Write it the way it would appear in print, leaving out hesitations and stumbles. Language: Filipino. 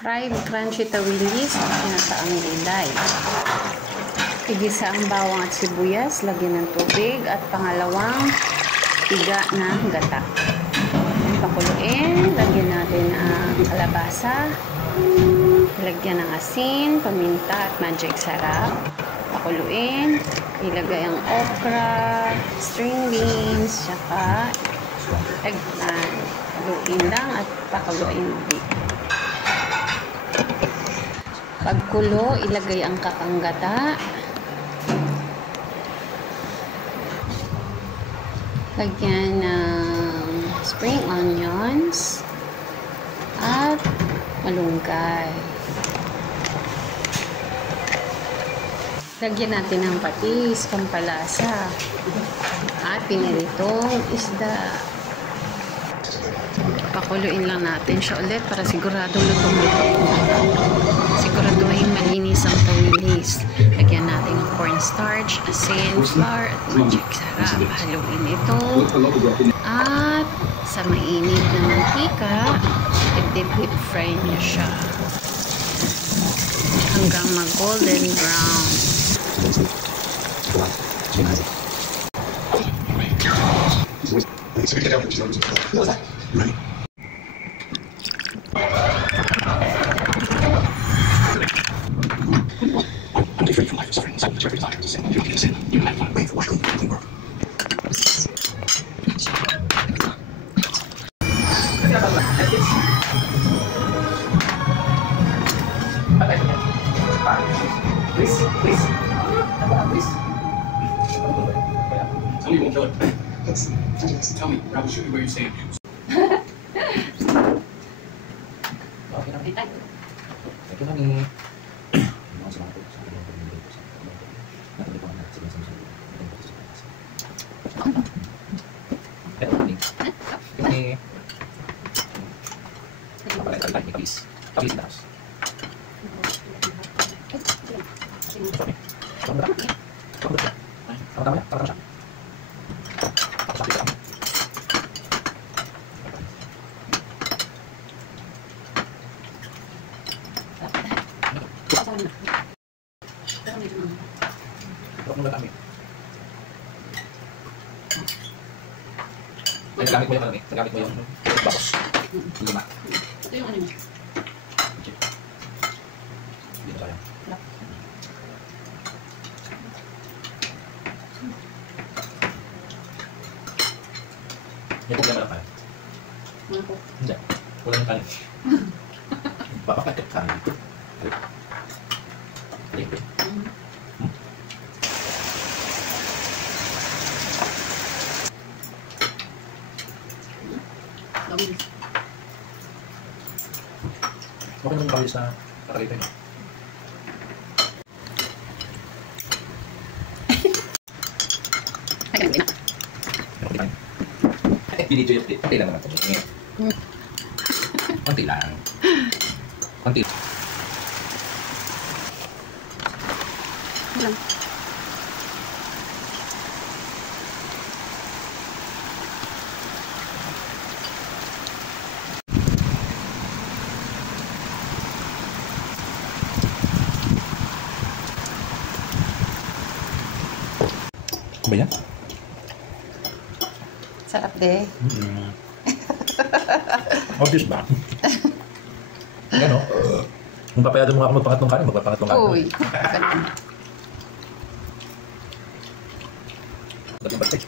fried crunchy tawilis at pinataang gulay. Igisa ang bawang at sibuyas, lagyan ng tubig at pangalawang tiga ng gata. Pakuluin, lagyan natin ang kalabasa, lagyan ng asin, paminta at magic sarap. Pakuluin, ilagay ang okra, string beans, saka eggplant. Pakuluin lang at pakuluin ulit. Pagkulo, ilagay ang kakanggata. Lagyan ng spring onions at malunggay. Lagyan natin ng patis, pampalasa at piniritong isda. Pakuluin lang natin siya ulit para siguradong lutong-lutong. Siguraduhin malinis ang tawilis. Lagyan natin ng cornstarch, asin, flour at magic sarap. Haluin ito at sa mainit na mantika, i-deep fry niya siya hanggang mag-golden brown. Right. I'm free from life of suffering, silence, every desire to sin, purity to sin, you have fun, wait, wash, clean world. Please. Tell me you won't kill it. Tell me, I will shoot you where you stand. Okay, Nami. Thank you, Nami. Nagamit mo yung ano eh. Nagamit mo yung bakos. Lima. Ito yung ano niya. Dito tayo. May problema lang tayo. Ano po? Hindi. Wala yung kanin. Papakakit kanin. Liquid. Okay naman kawin sa kakalita niyo. Ay, ganun din ako. Binidyo yung konti lang naman ito. Konti lang. Konti lang. Alam. Ba yan? Sarap de. Obvious ba? Yan o. Kung papayagan mo ako magpangatlong kanin, magpapangatlong kanin. Uy. Ganun. Ba't yung batik?